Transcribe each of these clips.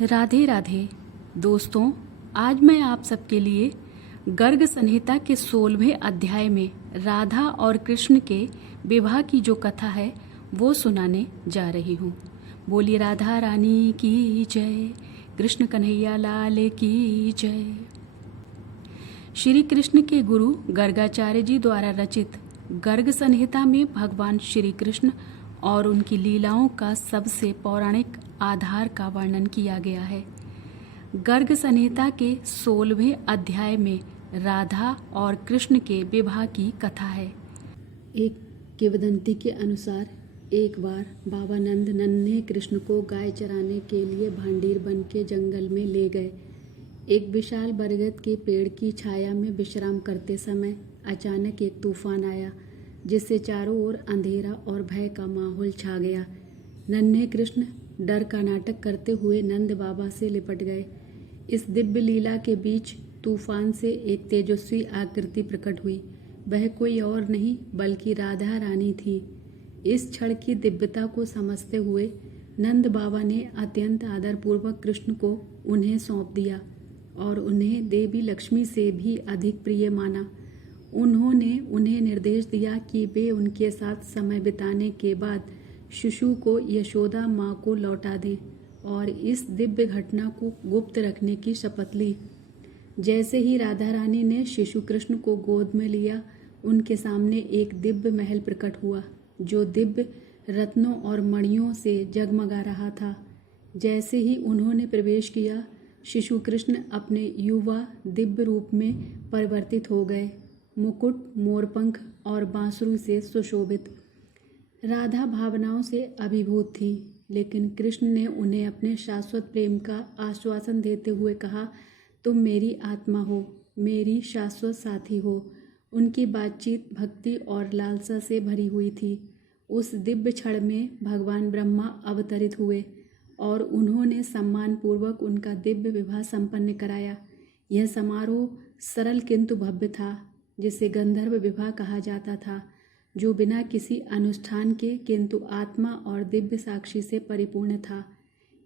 राधे राधे दोस्तों, आज मैं आप सबके लिए गर्ग संहिता के 16वें अध्याय में राधा और कृष्ण के विवाह की जो कथा है वो सुनाने जा रही हूँ। बोलिए राधा रानी की जय, कृष्ण कन्हैया लाल की जय। श्री कृष्ण के गुरु गर्गाचार्य जी द्वारा रचित गर्ग संहिता में भगवान श्री कृष्ण और उनकी लीलाओं का सबसे पौराणिक आधार का वर्णन किया गया है। गर्ग संहिता के 16वें अध्याय में राधा और कृष्ण के विवाह की कथा है। एक किंवदंती के अनुसार एक बार बाबा नंद नन्हे कृष्ण को गाय चराने के लिए भांडीर बन के जंगल में ले गए। एक विशाल बरगद के पेड़ की छाया में विश्राम करते समय अचानक एक तूफान आया, जिससे चारों ओर अंधेरा और भय का माहौल छा गया। नन्हे कृष्ण डर का नाटक करते हुए नंद बाबा से लिपट गए। इस दिव्य लीला के बीच तूफान से एक तेजस्वी आकृति प्रकट हुई। वह कोई और नहीं बल्कि राधा रानी थी। इस क्षण की दिव्यता को समझते हुए नंद बाबा ने अत्यंत आदरपूर्वक कृष्ण को उन्हें सौंप दिया और उन्हें देवी लक्ष्मी से भी अधिक प्रिय माना। उन्होंने उन्हें निर्देश दिया कि वे उनके साथ समय बिताने के बाद शिशु को यशोदा माँ को लौटा दें और इस दिव्य घटना को गुप्त रखने की शपथ ली। जैसे ही राधा रानी ने शिशु कृष्ण को गोद में लिया, उनके सामने एक दिव्य महल प्रकट हुआ, जो दिव्य रत्नों और मणियों से जगमगा रहा था। जैसे ही उन्होंने प्रवेश किया, शिशु कृष्ण अपने युवा दिव्य रूप में परिवर्तित हो गए, मुकुट, मोरपंख और बांसुरी से सुशोभित। राधा भावनाओं से अभिभूत थी, लेकिन कृष्ण ने उन्हें अपने शाश्वत प्रेम का आश्वासन देते हुए कहा, तुम मेरी आत्मा हो, मेरी शाश्वत साथी हो। उनकी बातचीत भक्ति और लालसा से भरी हुई थी। उस दिव्य क्षण में भगवान ब्रह्मा अवतरित हुए और उन्होंने सम्मानपूर्वक उनका दिव्य विवाह संपन्न कराया। यह समारोह सरल किंतु भव्य था, जिसे गंधर्व विवाह कहा जाता था, जो बिना किसी अनुष्ठान के किंतु आत्मा और दिव्य साक्षी से परिपूर्ण था।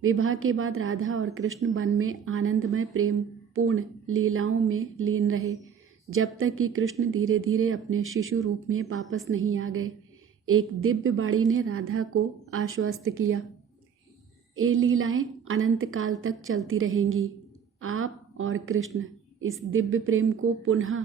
विवाह के बाद राधा और कृष्ण वन में आनंदमय प्रेम पूर्ण लीलाओं में लीन रहे, जब तक कि कृष्ण धीरे धीरे अपने शिशु रूप में वापस नहीं आ गए। एक दिव्य वाणी ने राधा को आश्वस्त किया, ये लीलाएं अनंत काल तक चलती रहेंगी। आप और कृष्ण इस दिव्य प्रेम को पुनः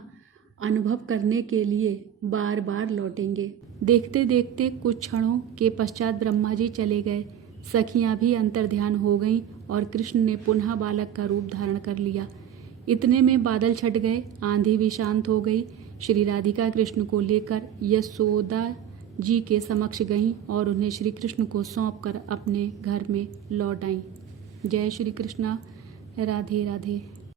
अनुभव करने के लिए बार बार लौटेंगे। देखते देखते कुछ क्षणों के पश्चात ब्रह्मा जी चले गए। सखियां भी अंतर्ध्यान हो गईं और कृष्ण ने पुनः बालक का रूप धारण कर लिया। इतने में बादल छट गए, आंधी भी शांत हो गई। श्री राधिका कृष्ण को लेकर यशोदा जी के समक्ष गईं और उन्हें श्री कृष्ण को सौंपकर अपने घर में लौट आईं। जय श्री कृष्णा। राधे राधे।